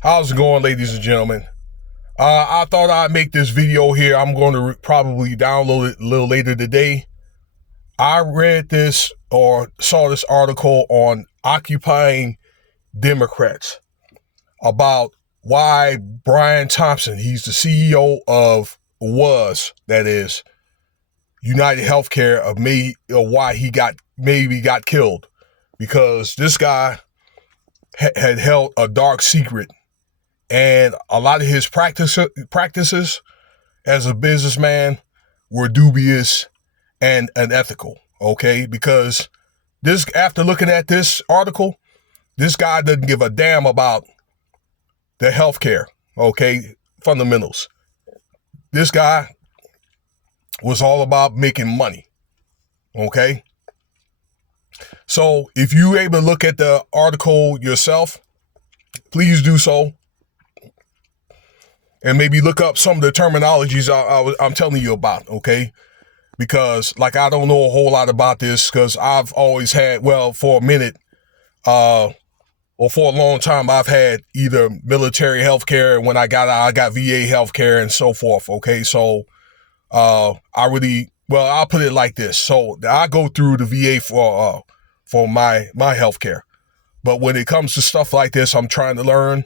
How's it going, ladies and gentlemen? I thought I'd make this video here. I'm going to probably download it a little later today. I read this or saw this article on occupying Democrats about why Brian Thompson, he's the CEO of United Healthcare, why he maybe got killed, because this guy had held a dark secret, and a lot of his practices as a businessman were dubious and unethical. Okay, because after looking at this article, this guy doesn't give a damn about the healthcare, fundamentals. This guy was all about making money. Okay. So if you're able to look at the article yourself, please do so. And maybe look up some of the terminologies I'm telling you about, okay? Because I don't know a whole lot about this, because I've always had, for a minute, or for a long time, I've had either military healthcare, and when I got out, I got VA healthcare and so forth, okay? So I'll put it like this. So I go through the VA for my healthcare. But when it comes to stuff like this, I'm trying to learn,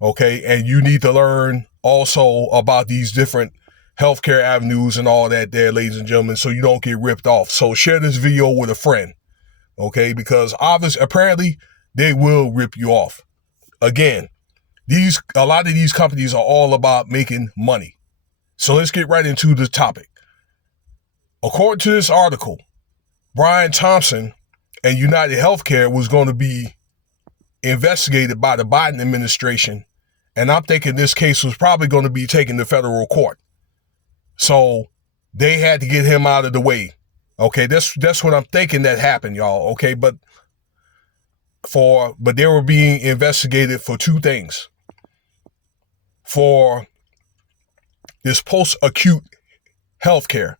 okay? And you need to learn also about these different healthcare avenues and all that there, ladies and gentlemen, so you don't get ripped off. So share this video with a friend, okay? Because apparently they will rip you off. Again, a lot of these companies are all about making money. So let's get right into the topic. According to this article, Brian Thompson and United Healthcare was going to be investigated by the Biden administration. And I'm thinking this case was probably going to be taken to federal court. So they had to get him out of the way. Okay, that's what I'm thinking that happened, y'all. Okay, but they were being investigated for two things. For this post-acute healthcare.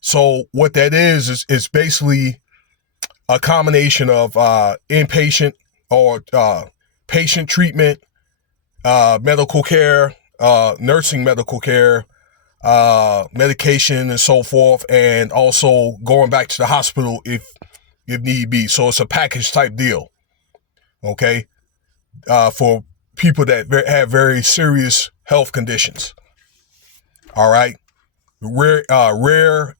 So what that is basically a combination of inpatient or patient treatment, medical care, nursing medical care, medication and so forth, and also going back to the hospital if need be. So it's a package type deal, okay, for people that have very serious health conditions. All right, rare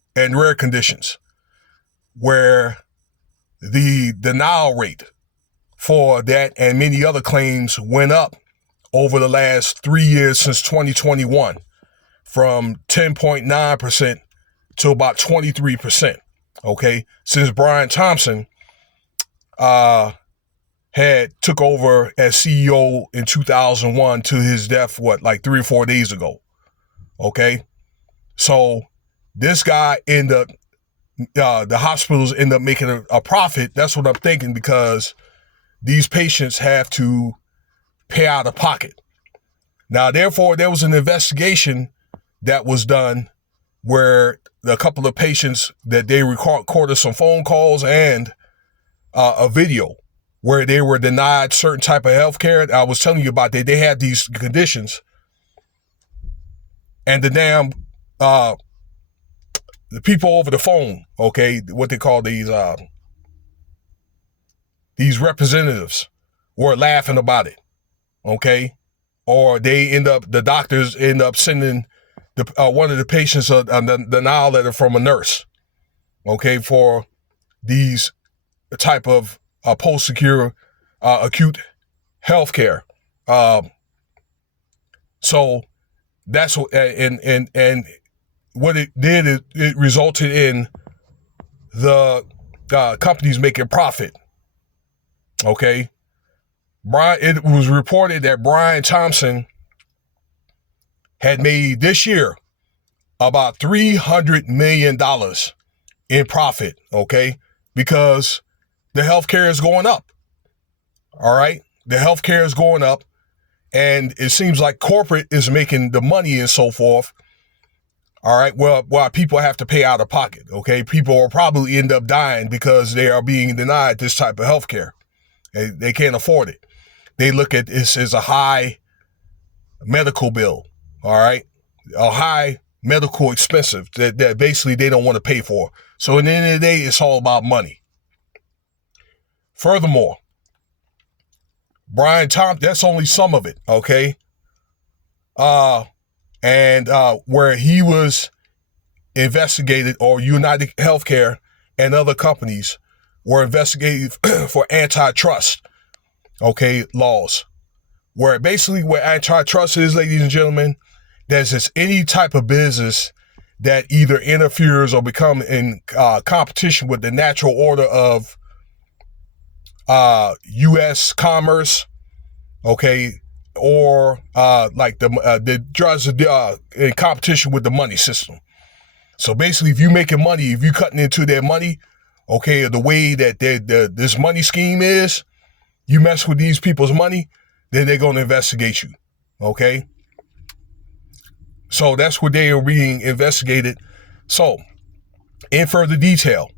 conditions where the denial rate for that and many other claims went up over the last 3 years since 2021, from 10.9% to about 23%. Okay, since Brian Thompson had took over as CEO in 2001 to his death, 3 or 4 days ago. Okay, so this guy the hospitals end up making a profit. That's what I'm thinking, because these patients have to pay out of pocket. Now, therefore, there was an investigation that was done where a couple of patients that they recorded some phone calls and a video where they were denied certain type of health care. I was telling you about that. They had these conditions, and the damn the people over the phone, okay, what they call these representatives, were laughing about it, okay, or the doctors end up sending one of the patients a denial letter from a nurse, okay, for these type of post-acute health care. So that's what, and what it did is it resulted in the companies making profit. Okay, it was reported that Brian Thompson had made this year about $300 million in profit. Okay, because the healthcare is going up. All right, the healthcare is going up, and it seems like corporate is making the money and so forth. All right, well, people have to pay out of pocket, okay? People will probably end up dying because they are being denied this type of health care. They can't afford it. they look at this as a high medical bill, all right? A high medical expensive that basically they don't want to pay for. So at the end of the day, it's all about money. Furthermore, Brian Thompson, that's only some of it, okay? Where he was investigated, or United Healthcare and other companies were investigated for antitrust, okay, laws. Where basically what antitrust is, ladies and gentlemen, there's just any type of business that either interferes or become in competition with the natural order of U.S. commerce, okay, or like the drugs in competition with the money system. So basically, if you're making money, if you're cutting into their money, okay, the way that this money scheme is, you mess with these people's money, then they're going to investigate you, okay? So that's what they are being investigated. So, in further detail,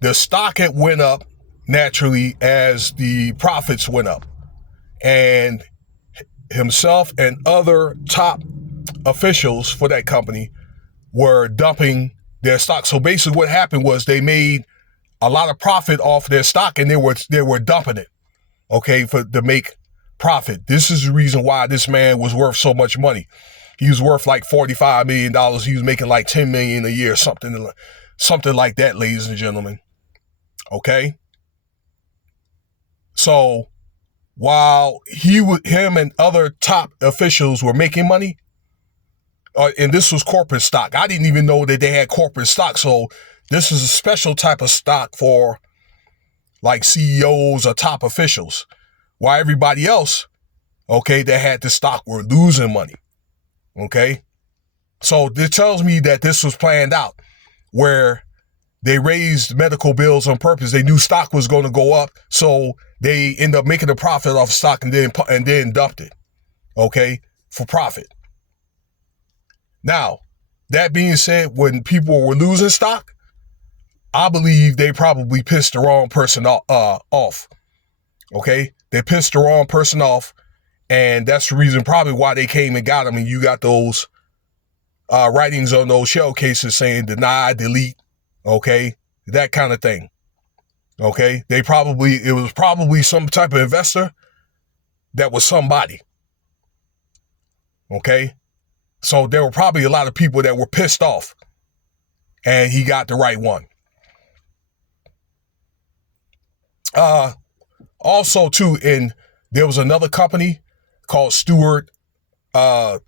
the stock had went up naturally as the profits went up. And himself and other top officials for that company were dumping their stock. So basically what happened was they made a lot of profit off their stock and they were dumping it, okay, to make profit. This is the reason why this man was worth so much money. He was worth like $45 million. He was making like $10 million a year, something like that, ladies and gentlemen. Okay. So while him and other top officials were making money, and this was corporate stock. I didn't even know that they had corporate stock. So this is a special type of stock for like CEOs or top officials, while everybody else, okay, that had the stock were losing money. Okay. So this tells me that this was planned out, where they raised medical bills on purpose. They knew stock was going to go up, so they end up making a profit off stock and then dumped it, okay, for profit. Now, that being said, when people were losing stock, I believe they probably pissed the wrong person off, okay? They pissed the wrong person off, and that's the reason probably why they came and got them, and you got those writings on those shell cases saying deny, delete, okay, that kind of thing. Okay, it was probably some type of investor that was somebody. Okay, so there were probably a lot of people that were pissed off, and he got the right one. Also too, there was another company called Stewart Healthcare.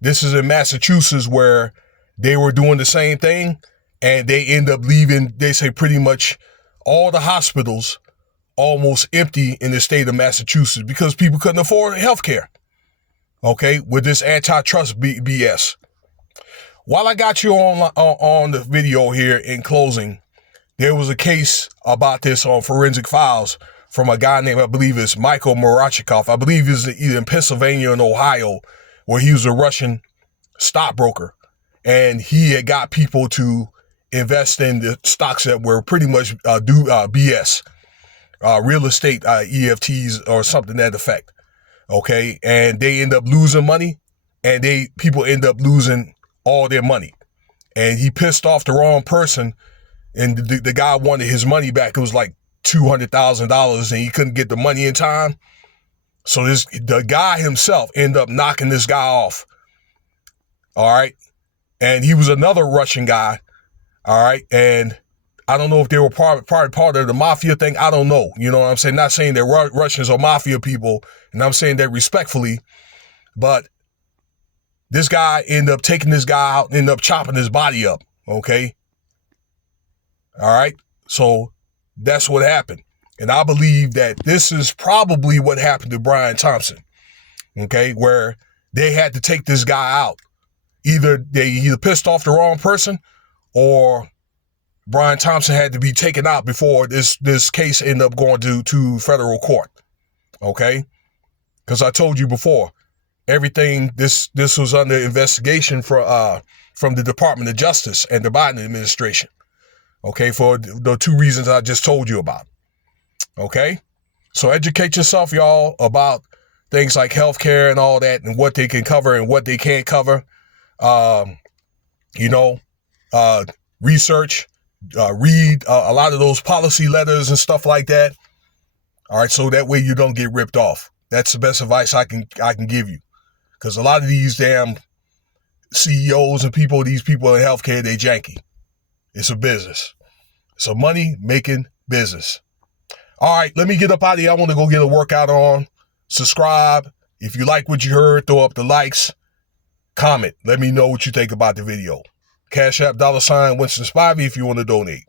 This is in Massachusetts, where they were doing the same thing. And they end up leaving, they say, pretty much all the hospitals almost empty in the state of Massachusetts because people couldn't afford health care, okay, with this antitrust BS. While I got you on the video here in closing, there was a case about this on Forensic Files from a guy named, I believe it's Michael Morachikov. I believe he was either in Pennsylvania and Ohio, where he was a Russian stockbroker. And he had got people to invest in the stocks that were pretty much BS, real estate EFTs or something to that effect. Okay, and they end up losing money, and people end up losing all their money. And he pissed off the wrong person, and the guy wanted his money back. It was like $200,000, and he couldn't get the money in time. So the guy himself ended up knocking this guy off. All right, and he was another Russian guy. All right. And I don't know if they were part of the mafia thing. I don't know. You know what I'm saying? Not saying they're Russians or mafia people. And I'm saying that respectfully. But this guy ended up taking this guy out, ended up chopping his body up. Okay. All right. So that's what happened. And I believe that this is probably what happened to Brian Thompson. Okay. Where they had to take this guy out. Either they pissed off the wrong person, or Brian Thompson had to be taken out before this case ended up going to federal court. Okay? Because I told you before, everything, this was under investigation from the Department of Justice and the Biden administration. Okay? For the two reasons I just told you about. Okay? So educate yourself, y'all, about things like healthcare and all that, and what they can cover and what they can't cover. You know, research, read a lot of those policy letters and stuff like that. All right, so that way you don't get ripped off. That's the best advice I can give you, because a lot of these damn CEOs and these people in healthcare, they janky. It's a business. It's a money-making business. All right, let me get up out of here. I want to go get a workout on. Subscribe. If you like what you heard, throw up the likes. Comment. Let me know what you think about the video. Cash App $Winston Spivey if you want to donate.